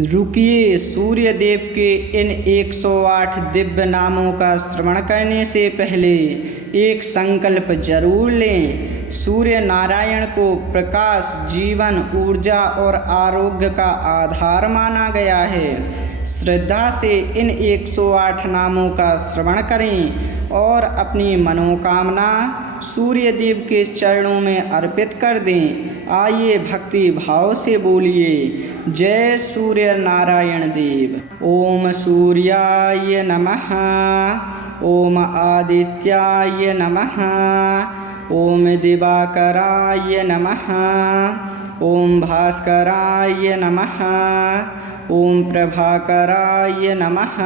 रुकिए, सूर्य देव के इन 108 दिव्य नामों का श्रवण करने से पहले एक संकल्प जरूर लें। सूर्य नारायण को प्रकाश, जीवन, ऊर्जा और आरोग्य का आधार माना गया है। श्रद्धा से इन 108 नामों का श्रवण करें और अपनी मनोकामना सूर्य देव के चरणों में अर्पित कर दें। आइए भक्ति भाव से बोलिए, जय सूर्य नारायण देव। ओम सूर्याय नमः, ओम आदित्याय नमः, ओम दिवाकराय नमः, ओम भास्कराय नमः, ओम प्रभाकराय नमः,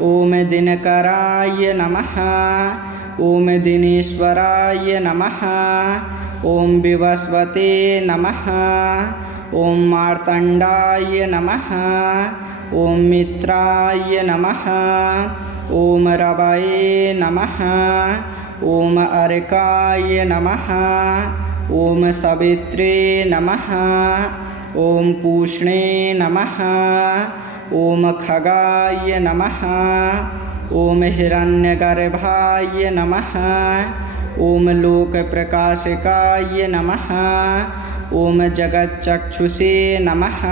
ओम दिनकराय नमः, ओम दिनेश्वराय नमः, ओम विवस्वते नमः, ओम मार्तंडाय नमः, ओम मित्राय नमः, ओम रवये नमः, ओम अर्काय नमः, ओम सवित्रे नमः, ओम पूष्णे नमः, ओम खगाय नमः, ओम हिरण्यगर्भाय नमः, ओम लोकप्रकाशकाय नमः, ओम जगच्चक्षुषे नमः,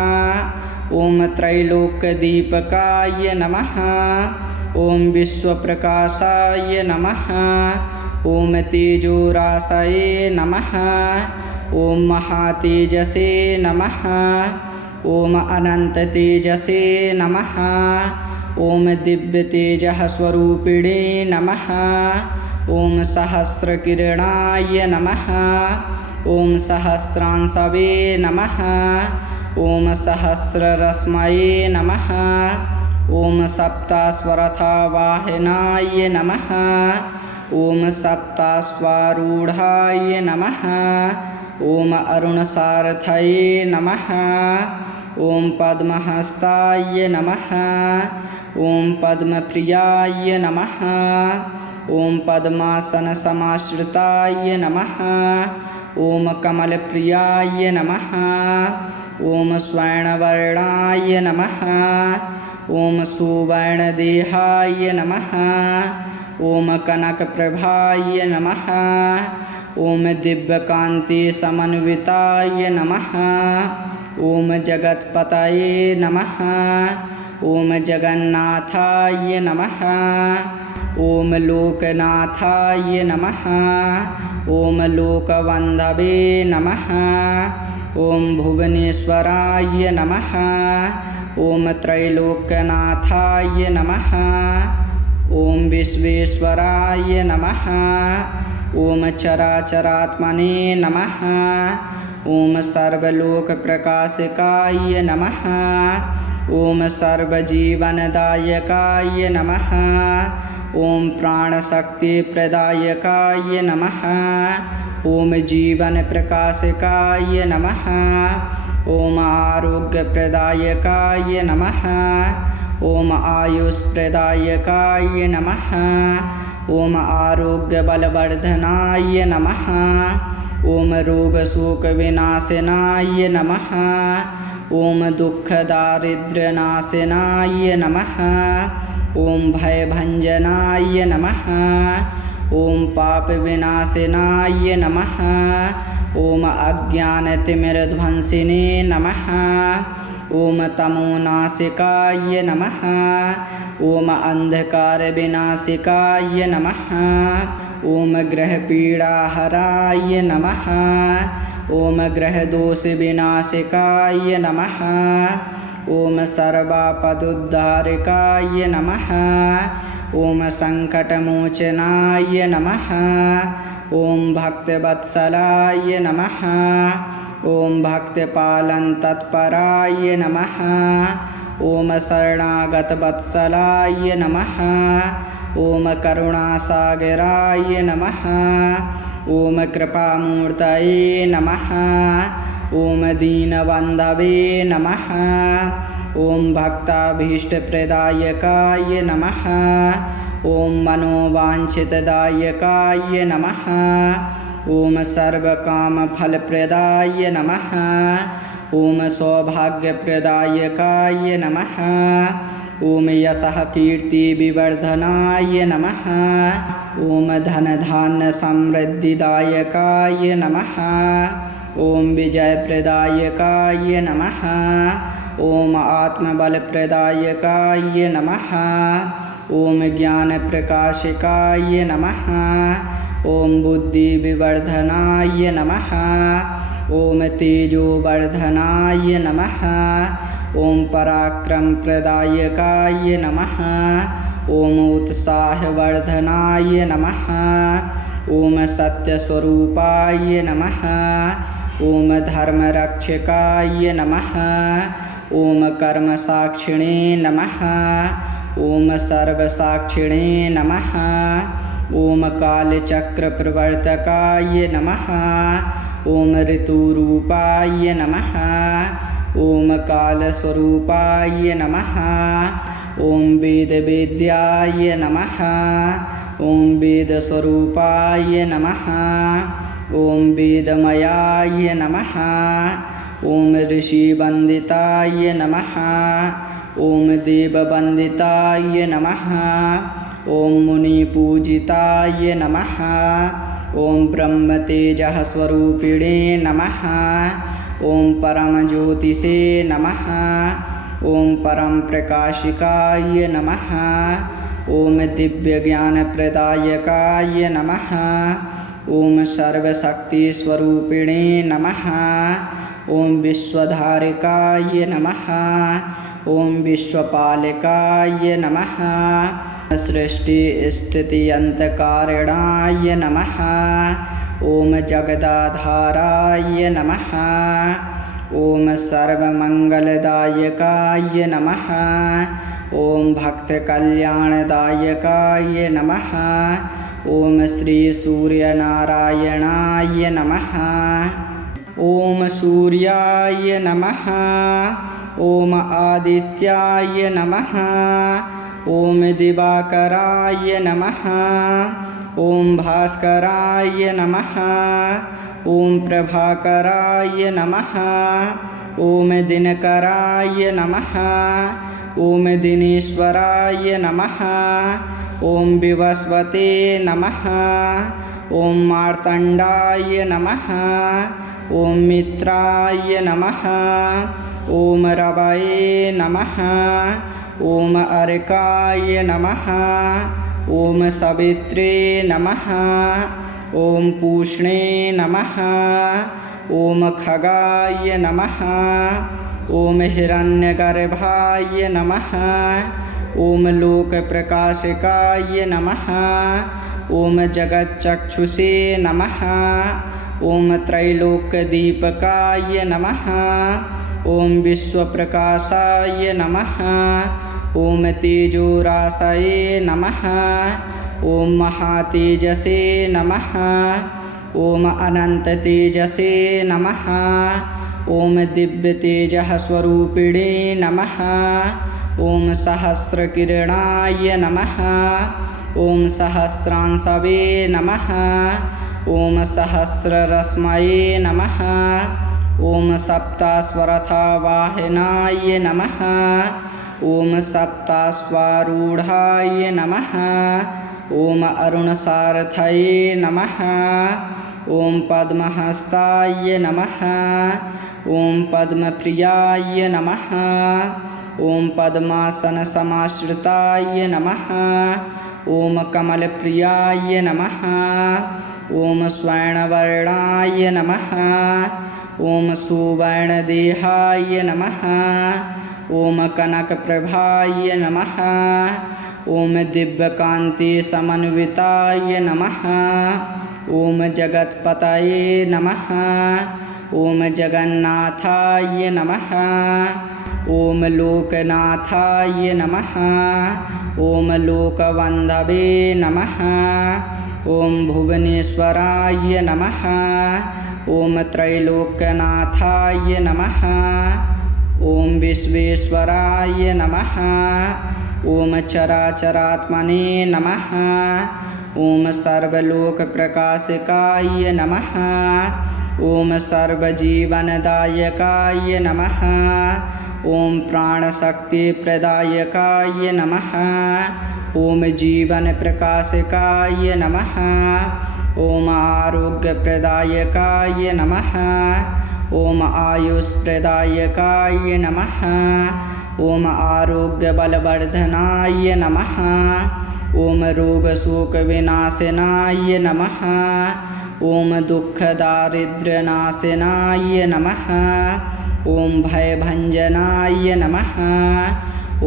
ओम त्रैलोक्यदीपकाय नमः, ओम विश्वप्रकाशाय नमः, ओम तेजोराशये नमः, ओम महातेजसे नमः, ओम अनंत तेजसे नमः, ओम दिव्य तेजः स्वरूपिणे नमः, ओम सहस्रकिरणाय नमः, ओम सहस्रांशवे नमः, ओम सहस्ररश्मये नमः, ओम सप्तास्वरथवाहनाय नमः, ओम सप्ताश्वारूढ़ाय नमः, ओम अरुणसारथये नमः, ओम पद्महस्ताय नमः, ओम पद्मप्रियाय नमः, ओम पद्मासनसमाश्रिताय नमः, ओम कमलप्रियाय नमः, ओम स्वर्णवर्णाय नमः, ओम सुवर्णदेहाय नमः, ओम कनकप्रभाय नमः, ओम दिव्यकान्ति समन्विताय नमः, ओम जगत्पतये नमः, ओम जगन्नाथाय नमः, ओम लोकनाथाय नमः, ओम लोकवन्धवे नमः, ओम भुवनेश्वराय नमः, ओम त्रैलोक्यनाथाय नमः, ओम विश्वेश्वराय नमः, ओम चराचरात्मने नमः, ओम सर्वलोकप्रकाशकाय नमः, ओम सर्वजीवनदायकाय नमः, ओम प्राणशक्तिप्रदायकाय नमः, ओम जीवनप्रकाशकाय नमः, ओम आरोग्यप्रदायकाय नमः, ओम आयुष्प्रदायकाय नमः, ओम आरोग्यबलवर्धनाय नमः, ओम रोगशोकविनाशनाय नमः, ओम दुःखदारिद्र्यनाशनाय नमः, ओम भयभञ्जनाय नमः, ओम पापविनाशनाय नमः, ओम अज्ञानतिमिरध्वंसिने नमः, ओम तमोनाशिकाय नमः, ओम अंधकारविनाशिकाय नमः, ओम ग्रहपीडाहराय नमः, ओम ग्रहदोषविनाशिकाय नमः, ओम सर्वापदुद्धारकाय नमः, ओम संकटमोचनाय नमः, ओम भक्तवत्सलाय नमः, ओम भक्तपालनतत्पराय नमः, ओम शरणागतवत्सलाय नमः, ओम करुणासागराय नमः, ओम कृपामूर्तये नमः, ओम दीनबन्धवे नमः, ओम भक्ताभीष्टप्रदायकाय नमः, ओम मनोवाञ्छितदायकाय नमः, ओम सर्वकामफलप्रदाय नमः, ॐ सौभाग्यप्रदायकाय नमः। ॐ यशः कीर्तिविवर्धनाय नमः। ॐ धनधान्यसमृद्धिदायकाय नमः। ॐ विजयप्रदायकाय नमः। ॐ आत्मबलप्रदायकाय नमः। ॐ ज्ञानप्रकाशकाय नमः। ॐ बुद्धिविवर्धनाय नमः। ॐ तेजोवर्धनाय नमः। ॐ पराक्रमप्रदायकाय नमः। ॐ उत्साहवर्धनाय नमः। ॐ सत्यस्वरूपाय नमः। ॐ धर्मरक्षकाय नमः। ॐ कर्मसाक्षिणे नमः। ॐ सर्वसाक्षिणे नमः। ॐ कालचक्रप्रवर्तकाय नमः। ॐ ऋतुरूपाय नमः। ॐ कालस्वरूपाय नमः। ॐ वेदवेद्याय नमः। ॐ वेदस्वरूपाय नमः। ॐ वेदमयाय नमः। ॐ ऋषिवन्दिताय नमः। ॐ देववन्दिताय नमः। ॐ मुनिपूजिताय नमः। ॐ ब्रह्मतेजः स्वरूपिणे नमः। ॐ परमज्योतिषे नमः। ॐ परमप्रकाशिकाय नमः। ॐ दिव्यज्ञानप्रदायकाय नमः। ॐ सर्वशक्तिस्वरूपिणे नमः। ॐ विश्वधारकाय नमः। ॐ विश्वपालकाय नमः। सृष्टिस्थित्यन्तकारणाय नमः। ॐ जगदाधाराय नमः। ॐ सर्वमङ्गलदायकाय नमः। ॐ भक्तकल्याणदायकाय नमः। ॐ श्रीसूर्यनारायणाय नमः। ॐ सूर्याय नमः। ॐ आदित्याय नमः। ॐ दिवाकराय नमः। ॐ भास्कराय नमः। ॐ प्रभाकराय नमः। ॐ दिनकराय नमः। ॐ दिनेश्वराय नमः। ॐ विवस्वते नमः। ॐ मार्तण्डाय नमः। ॐ मित्राय नमः। ॐ रवये नमः। ॐ अर्काय नमः। ॐ सवित्रे नमः। ॐ पूष्णे नमः। ॐ खगाय नमः। ॐ हिरण्यगर्भाय नमः। ॐ लोकप्रकाशकाय नमः। ॐ जगच्चक्षुषे नमः। ॐ त्रैलोक्यदीपकाय नमः। ॐ विश्वप्रकाशाय नमः। ॐ तेजोराशये नमः। ॐ महातेजसे नमः। ॐ अनन्ततेजसे नमः। ॐ दिव्यतेजः स्वरूपिणे नमः। ॐ सहस्रकिरणाय नमः। ॐ सहस्रांशवे नमः। ॐ सहस्ररश्मये नमः। ॐ सप्ताश्वरथवाहनाय नमः। ॐ सप्ताश्वारूढाय नमः। ॐ अरुणसारथये नमः। ॐ पद्महस्ताय नमः। ॐ पद्मप्रियाय नमः। ॐ पद्मासनसमाश्रिताय नमः। ॐ कमलप्रियाय नमः। ॐ स्वर्णवर्णाय नमः। ॐ सुवर्णदेहाय नमः। ॐ कनकप्रभाय नमः। ॐ दिव्यकान्तिसमन्विताय नमः। ॐ जगत्पतये नमः। ॐ जगन्नाथाय नमः। ॐ लोकनाथाय नमः। ॐ लोकबन्धवे नमः। ॐ भुवनेश्वराय नमः। ॐ त्रैलोक्यनाथाय नमः। ॐ विश्वेश्वराय नमः। ॐ चराचरात्मने नमः। ॐ सर्वलोकप्रकाशकाय नमः। ॐ सर्वजीवनदायकाय नमः। ॐ प्राणशक्तिप्रदायकाय नमः। ॐ जीवनप्रकाशकाय नमः। ॐ आरोग्यप्रदायकाय नमः। ॐ आयुष्प्रदायकाय नमः। ॐ आरोग्यबलवर्धनाय नमः। ॐ रोगशोकविनाशनाय नमः। ॐ दुःखदारिद्र्यनाशनाय नमः। ॐ भयभञ्जनाय नमः।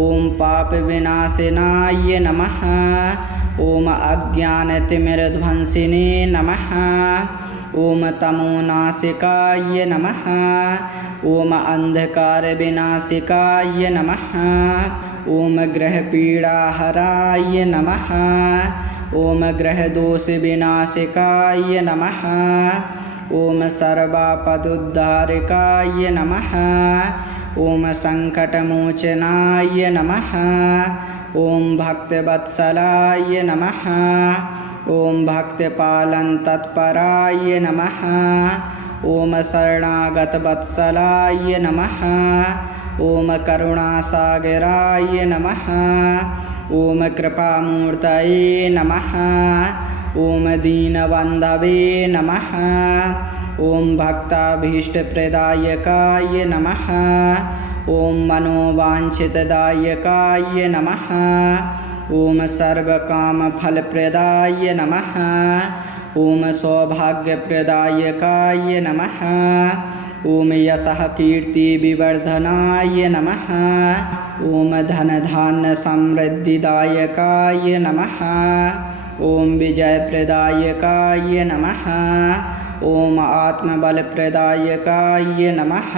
ॐ पापविनाशनाय नमः। ॐ अज्ञानतिमिरध्वंसिने नमः। ॐ तमोनाशिकाय नमः। ॐ अंधकारविनाशिकाय नमः। ॐ ग्रहपीडाहराय नमः। ॐ ग्रहदोषविनाशिकाय नमः। ॐ सर्वापदुद्धारकाय नमः। ॐ सङ्कटमोचनाय नमः। ॐ भक्तवत्सलाय नमः। ॐ भक्तपालनतत्पराय नमः। ॐ शरणागतवत्सलाय नमः। ॐ करुणासागराय नमः। ॐ कृपामूर्तये नमः। ॐ दीनबन्धवे नमः। ॐ भक्ताभीष्टप्रदायकाय नमः। ॐ मनोवाञ्छितदायकाय नमः। ॐ सर्वकामफलप्रदाय नमः। ॐ सौभाग्यप्रदायकाय नमः। ॐ यशः कीर्तिविवर्धनाय नमः। ॐ धनधान्यसमृद्धिदायकाय नमः। ॐ विजयप्रदायकाय नमः। ॐ आत्मबलप्रदायकाय नमः।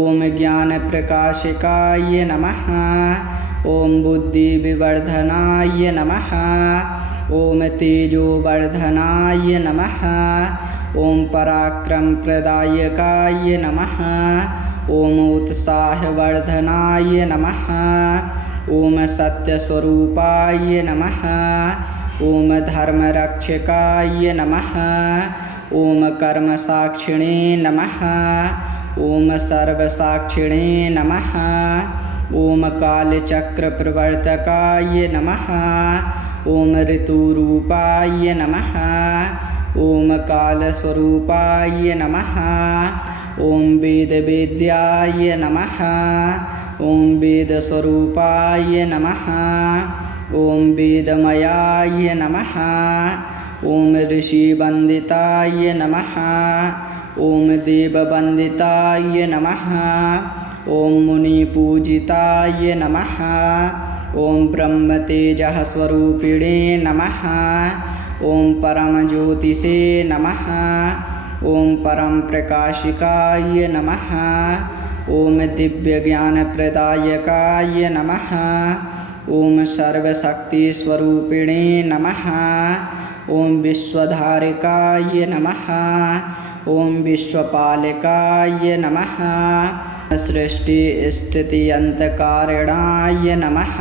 ॐ ज्ञानप्रकाशकाय नमः। ॐ बुद्धिविवर्धनाय नमः। ॐ तेजोवर्धनाय नमः। ॐ पराक्रमप्रदायकाय नमः। ॐ उत्साहवर्धनाय नमः। ॐ सत्यस्वरूपाय नमः। ॐ धर्मरक्षकाय नमः। ॐ कर्मसाक्षिणे नमः। ॐ सर्वसाक्षिणे नमः। ॐ कालचक्रप्रवर्तकाय नमः। ॐ ऋतुरूपाय नमः। ॐ कालस्वरूपाय नमः। ॐ वेदवेद्याय नमः। ॐ वेदस्वरूपाय नमः। ॐ वेदमयाय नमः। ॐ ऋषिवन्दिताय नमः। ॐ देववन्दिताय नमः। ॐ मुनिपूजिताय नमः। ॐ ब्रह्मतेजः स्वरूपिणे नमः। ॐ परमज्योतिषे नमः। ॐ परमप्रकाशिकाय नमः। ॐ दिव्यज्ञानप्रदायकाय नमः। ॐ सर्वशक्तिस्वरूपिणे नमः। ॐ विश्वधारिकाय नमः। ॐ विश्वपालकाय नमः। सृष्टिस्थित्यन्तकारिणाय नमः।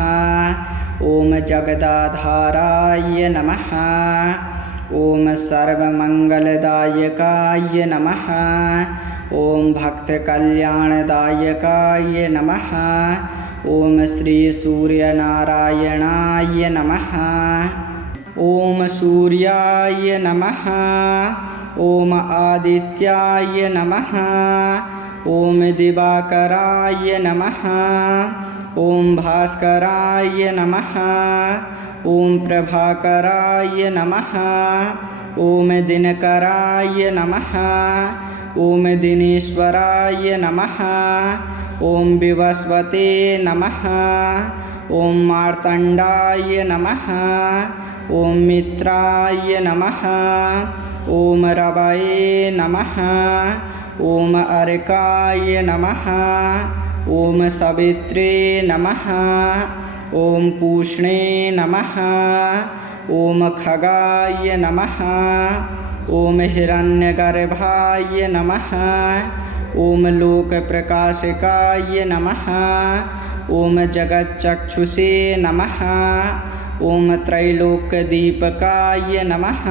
ॐ जगदाधाराय नमः। ॐ सर्वमङ्गलदायकाय नमः। ॐ भक्तकल्याणदायकाय नमः। ॐ श्रीसूर्यनारायणाय नमः। ॐ सूर्याय नमः। ॐ आदित्याय नमः। ॐ दिवाकराय नमः। ॐ भास्कराय नमः। ॐ प्रभाकराय नमः। ॐ दिनकराय नमः। ॐ दिनेश्वराय नमः। ॐ विवस्वते नमः। ॐ मार्तण्डाय नमः। ॐ मित्राय नमः। ॐ रवये नमः। ॐ अर्काय नमः। ॐ सवित्रे नमः। ॐ पूष्णे नमः। ॐ खगाय नमः। ॐ हिरण्यगर्भाय नमः। ॐ लोकप्रकाशकाय नमः। ॐ जगच्चक्षुषे नमः। ॐ त्रैलोक्यदीपकाय नमः।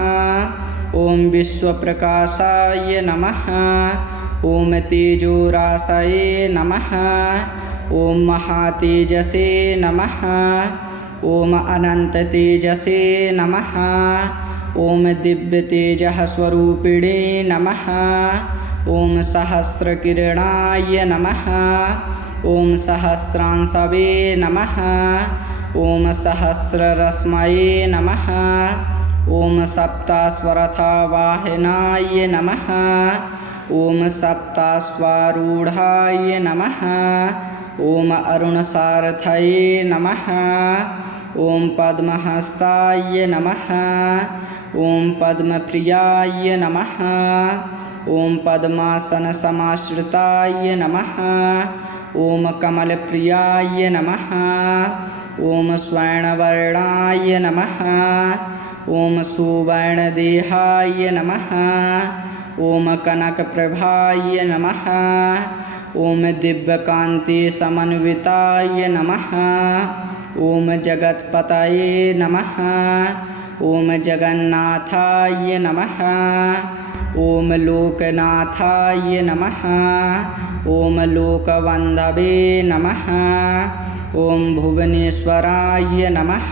ॐ विश्वप्रकाशाय नमः। ॐ तेजोराशये नमः। ॐ महातेजसे नमः। ॐ अनन्ततेजसे नमः। ॐ दिव्यतेजः स्वरूपिणे नमः। ॐ सहस्रकिरणाय नमः। ॐ सहस्रांशवे नमः। ॐ सहस्ररश्मये नमः। ॐ सप्तास्वरथवाहनाय नमः। ॐ सप्ताश्वारूढाय नमः। ॐ अरुणसारथये नमः। ॐ पद्महस्ताय नमः। ॐ पद्मप्रियाय नमः। ॐ पद्मासनसमाश्रिताय नमः। ॐ कमलप्रियाय नमः। ॐ स्वर्णवर्णाय नमः। ॐ सुवर्णदेहाय नमः। ॐ कनकप्रभाय नमः। ॐ दिव्यकान्तिसमन्विताय नमः। ॐ जगत्पतये नमः। ॐ जगन्नाथाय नमः। ॐ लोकनाथाय नमः। ॐ लोकवन्धवे नमः। ॐ भुवनेश्वराय नमः।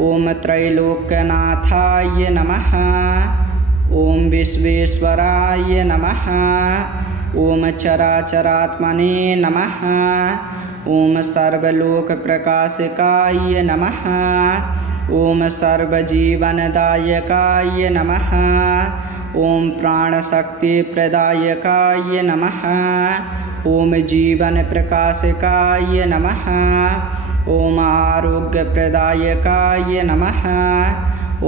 ॐ त्रैलोक्यनाथाय नमः। ॐ विश्वेश्वराय नमः। ॐ चराचरात्मने नमः। ॐ सर्वलोकप्रकाशकाय नमः। ॐ सर्वजीवनदायकाय नमः। ॐ प्राणशक्तिप्रदायकाय नमः। ॐ जीवनप्रकाशकाय नमः। ॐ आरोग्यप्रदायकाय नमः।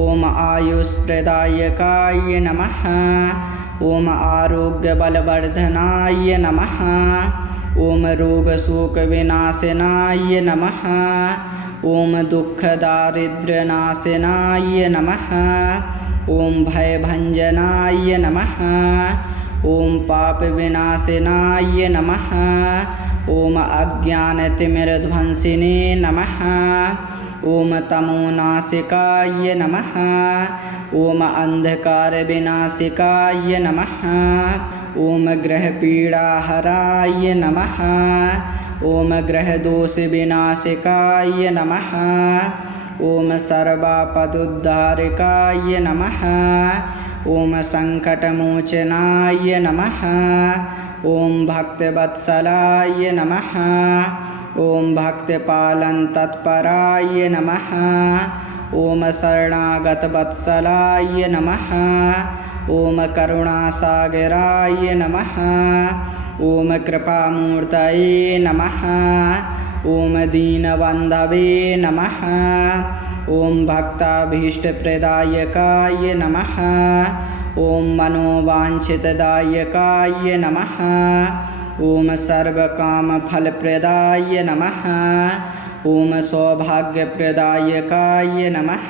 ॐ आयुष्प्रदायकाय नमः। ॐ आरोग्यबलवर्धनाय नमः। ॐ रोगशोकविनाशनाय नमः। ॐ दुःखदारिद्र्यनाशनाय नमः। ॐ भयभञ्जनाय नमः। ॐ पापविनाशनाय नमः। ॐ अज्ञानतिमिरध्वंसिने नमः। ॐ तमोनाशिकाय नमः। ॐ अंधकारविनाशिकाय नमः। ॐ ग्रहपीडाहराय नमः। ॐ ग्रहदोषविनाशिकाय नमः। ॐ सर्वापदुद्धारकाय नमः। ॐ सङ्कटमोचनाय नमः। ॐ भक्तवत्सलाय नमः। ॐ भक्तपालनतत्पराय नमः। ॐ शरणागतवत्सलाय नमः। ॐ करुणासागराय नमः। ॐ कृपामूर्तये नमः। ॐ दीनबन्धवे नमः। ॐ भक्ताभीष्टप्रदायकाय नमः। ॐ मनोवाञ्छितदायकाय नमः। ॐ सर्वकामफलप्रदाय नमः। ॐ सौभाग्यप्रदायकाय नमः।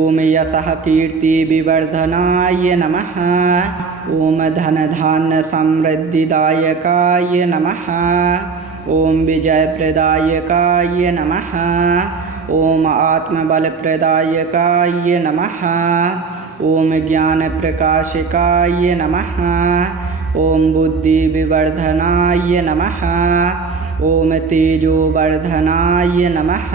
ॐ यशः कीर्तिविवर्धनाय नमः। ॐ धनधान्यसमृद्धिदायकाय नमः। ॐ विजयप्रदायकाय नमः। ॐ आत्मबलप्रदायकाय नमः। ॐ ज्ञानप्रकाशकाय नमः। ॐ बुद्धिविवर्धनाय नमः। ॐ तेजोवर्धनाय नमः।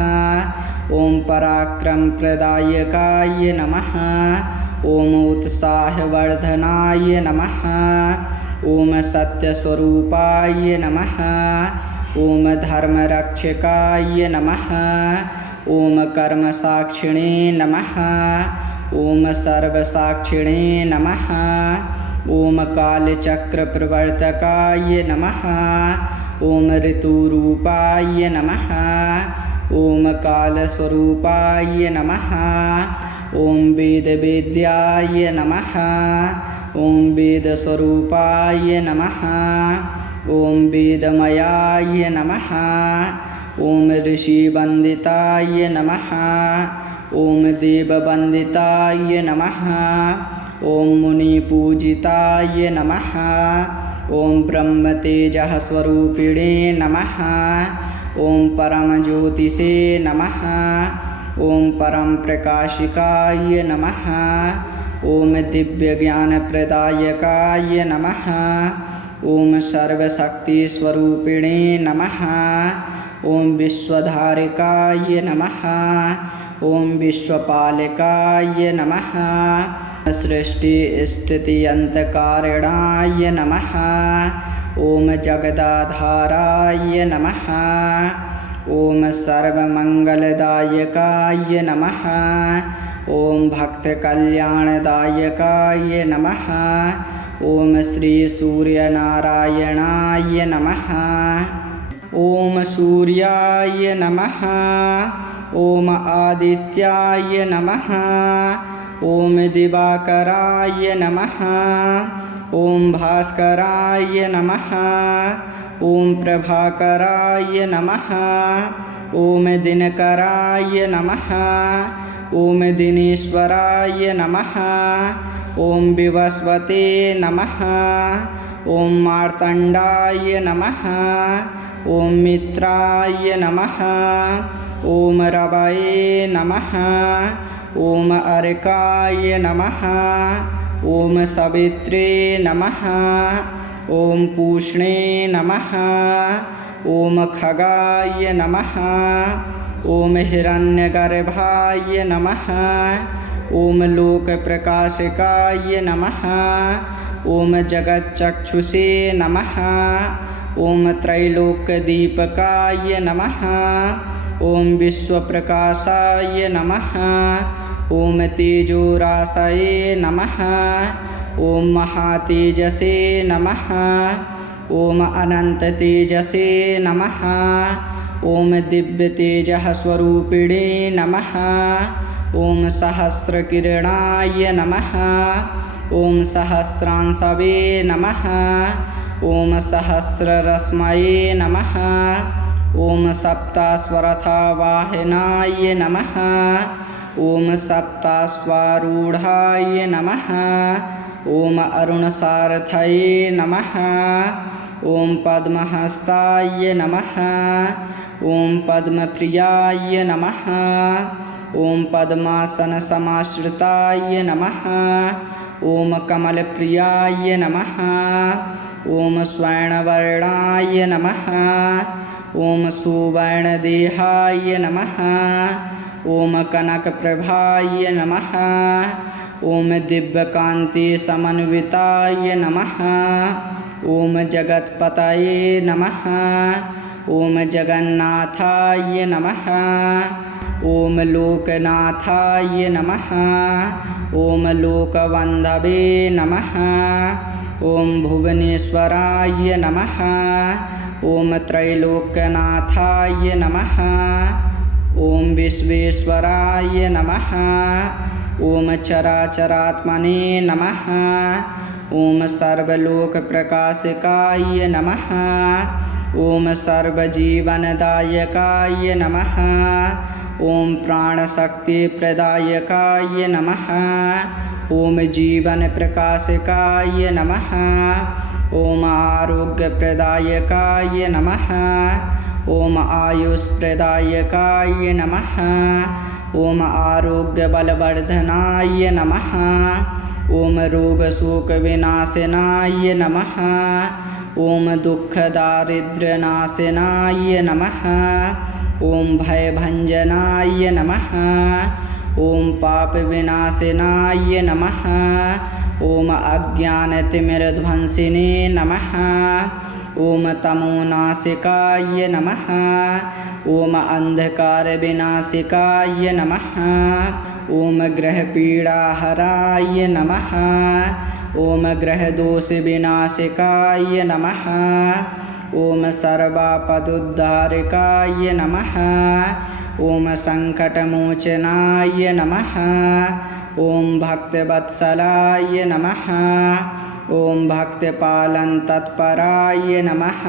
ॐ पराक्रमप्रदायकाय नमः। ॐ उत्साहवर्धनाय नमः। ॐ सत्यस्वरूपाय नमः। ॐ धर्मरक्षकाय नमः। ॐ कर्मसाक्षिणे नमः। ॐ सर्वसाक्षिणे नमः। ॐ कालचक्रप्रवर्तकाय नमः। ॐ ऋतुरूपाय नमः। ॐ कालस्वरूपाय नमः। ॐ वेदवेद्याय नमः। ॐ वेदस्वरूपाय नमः। ॐ वेदमयाय नमः। ॐ ऋषिवन्दिताय नमः। ॐ देववन्दिताय नमः। ॐ मुनिपूजिताय नमः। ॐ ब्रह्मतेजः स्वरूपिणे नमः। ॐ परमज्योतिषे नमः। ॐ परमप्रकाशिकाय नमः। ॐ दिव्यज्ञानप्रदायकाय नमः। ॐ सर्वशक्तिस्वरूपिणे नमः। ॐ विश्वधारिकाय नमः। ॐ विश्वपालकाय नमः। सृष्टिस्थित्यन्तकारिणाय नमः। ॐ जगदाधाराय नमः। ॐ सर्वमङ्गलदायकाय नमः। ॐ भक्तकल्याणदायकाय नमः। ॐ श्रीसूर्यनारायणाय नमः। ॐ सूर्याय नमः। ॐ आदित्याय नमः। ॐ दिवाकराय नमः। ॐ भास्कराय नमः। ॐ प्रभाकराय नमः। ॐ दिनकराय नमः। ॐ दिनेश्वराय नमः। ॐ विवस्वते नमः। ॐ मार्तण्डाय नमः। ॐ मित्राय नमः। ॐ रवये नमः। ॐ अर्काय नमः। ॐ सवित्रे नमः। ॐ पूष्णे नमः। ॐ खगाय नमः। ॐ हिरण्यगर्भाय नमः। ॐ लोकप्रकाशकाय नमः। ॐ जगच्चक्षुषे नमः। ॐ त्रैलोक्यदीपकाय नमः। ॐ विश्वप्रकाशाय नमः। ॐ तेजोराशये नमः। ॐ महातेजसे नमः। ॐ अनन्ततेजसे नमः। ॐ दिव्यतेजः स्वरूपिणे नमः। ॐ सहस्रकिरणाय नमः। ॐ सहस्रांशवे नमः। ॐ सहस्ररश्मये नमः। ॐ सप्तास्वरथवाहनाय नमः। ॐ सप्ताश्वारूढाय नमः। ॐ अरुणसारथये नमः। ॐ पद्महस्ताय नमः। ॐ पद्मप्रियाय नमः। ॐ पद्मासनसमाश्रिताय नमः। ॐ कमलप्रियाय नमः। ॐ स्वर्णवर्णाय नमः। ॐ सुवर्णदेहाय नमः। ॐ कनकप्रभाय नमः। ॐ दिव्यकान्तिसमन्विताय नमः। ॐ जगत्पतये नमः। ॐ जगन्नाथाय नमः। ॐ लोकनाथाय नमः। ॐ लोकवन्धवे नमः। ॐ भुवनेश्वराय नमः। ॐ त्रैलोक्यनाथाय नमः। ॐ विश्वेश्वराय नमः। ॐ चराचरात्मने नमः। ॐ सर्वलोकप्रकाशकाय नमः। ॐ सर्वजीवनदायकाय नमः। ॐ प्राणशक्तिप्रदायकाय नमः। ॐ जीवनप्रकाशकाय नमः। ॐ आरोग्यप्रदायकाय नमः। ॐ आयुष्प्रदायकाय नमः। ॐ आरोग्यबलवर्धनाय नमः। ॐ रोगशोकविनाशनाय नमः। ॐ दुःखदारिद्र्यनाशनाय नमः। ॐ भयभञ्जनाय नमः। ॐ पापविनाशनाय नमः। ॐ अज्ञानतिमिरध्वंसिने नमः। ॐ तमोनाशिकाय नमः। ॐ अंधकारविनाशिकाय नमः। ॐ ग्रहपीडाहराय नमः। ॐ ग्रहदोषविनाशिकाय नमः। ॐ सर्वापदुद्धारकाय नमः। ॐ सङ्कटमोचनाय नमः। ॐ भक्तवत्सलाय नमः। ॐ भक्तपालनतत्पराय नमः।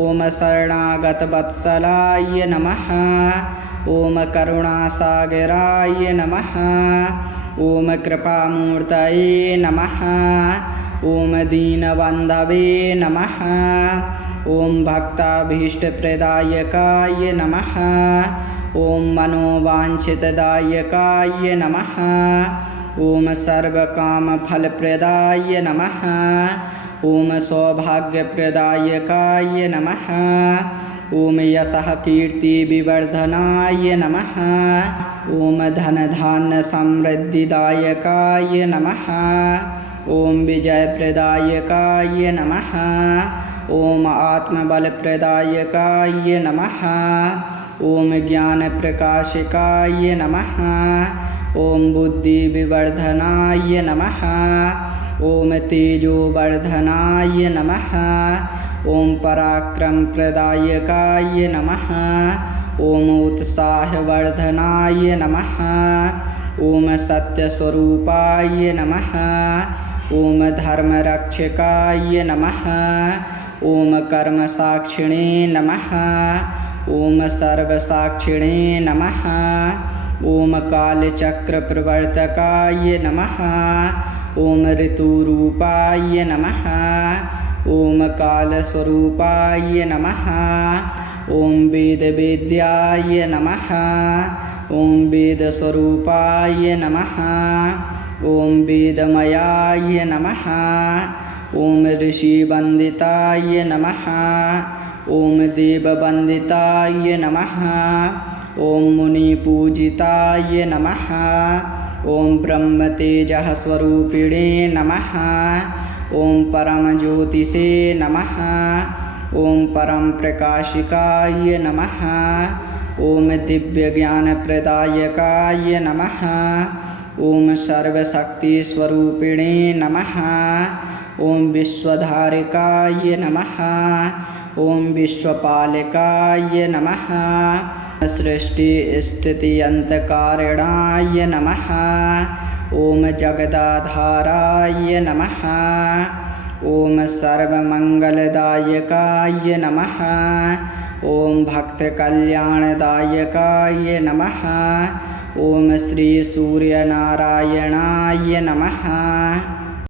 ॐ शरणागतवत्सलाय नमः। ॐ करुणासागराय नमः। ॐ कृपामूर्तये नमः। ॐ दीनबन्धवे नमः। ॐ भक्ताभीष्टप्रदायकाय नमः। ॐ मनोवाञ्छितदायकाय नमः। ॐ सर्वकामफलप्रदाय नमः। ॐ सौभाग्यप्रदायकाय नमः। ॐ यशः कीर्तिविवर्धनाय नमः। ॐ धनधान्यसमृद्धिदायकाय नमः। ॐ विजयप्रदायकाय नमः। ॐ आत्मबलप्रदायकाय नमः। ॐ ज्ञानप्रकाशकाय नमः। ॐ बुद्धिविवर्धनाय नमः। ॐ तेजोवर्धनाय नमः। ॐ पराक्रमप्रदायकाय नमः। ॐ उत्साहवर्धनाय नमः। ॐ सत्यस्वरूपाय नमः। ॐ धर्मरक्षकाय नमः। ॐ कर्मसाक्षिणे नमः। ॐ सर्वसाक्षिणे नमः। ॐ कालचक्रप्रवर्तकाय नमः। ॐ ऋतुरूपाय नमः। ॐ कालस्वरूपाय नमः। ॐ वेदवेद्याय नमः। ॐ वेदस्वरूपाय नमः। ॐ वेदमयाय नमः। ॐ ऋषिवन्दिताय नमः। ॐ देववन्दिताय नमः। ॐ मुनिपूजिताय नमः। ॐ ब्रह्मतेजः स्वरूपिणे नमः। ॐ परमज्योतिषे नमः। ॐ परमप्रकाशिकाय नमः। ॐ दिव्यज्ञानप्रदायकाय नमः। ॐ सर्वशक्तिस्वरूपिणे नमः। ॐ विश्वधारकाय नमः। ॐ विश्वपालकाय नमः। सृष्टिस्थित्यन्तकारणाय नमः। ॐ जगदाधाराय नमः। ॐ सर्वमङ्गलदायकाय नमः। ॐ भक्तकल्याणदायकाय नमः। ॐ श्रीसूर्यनारायणाय नमः।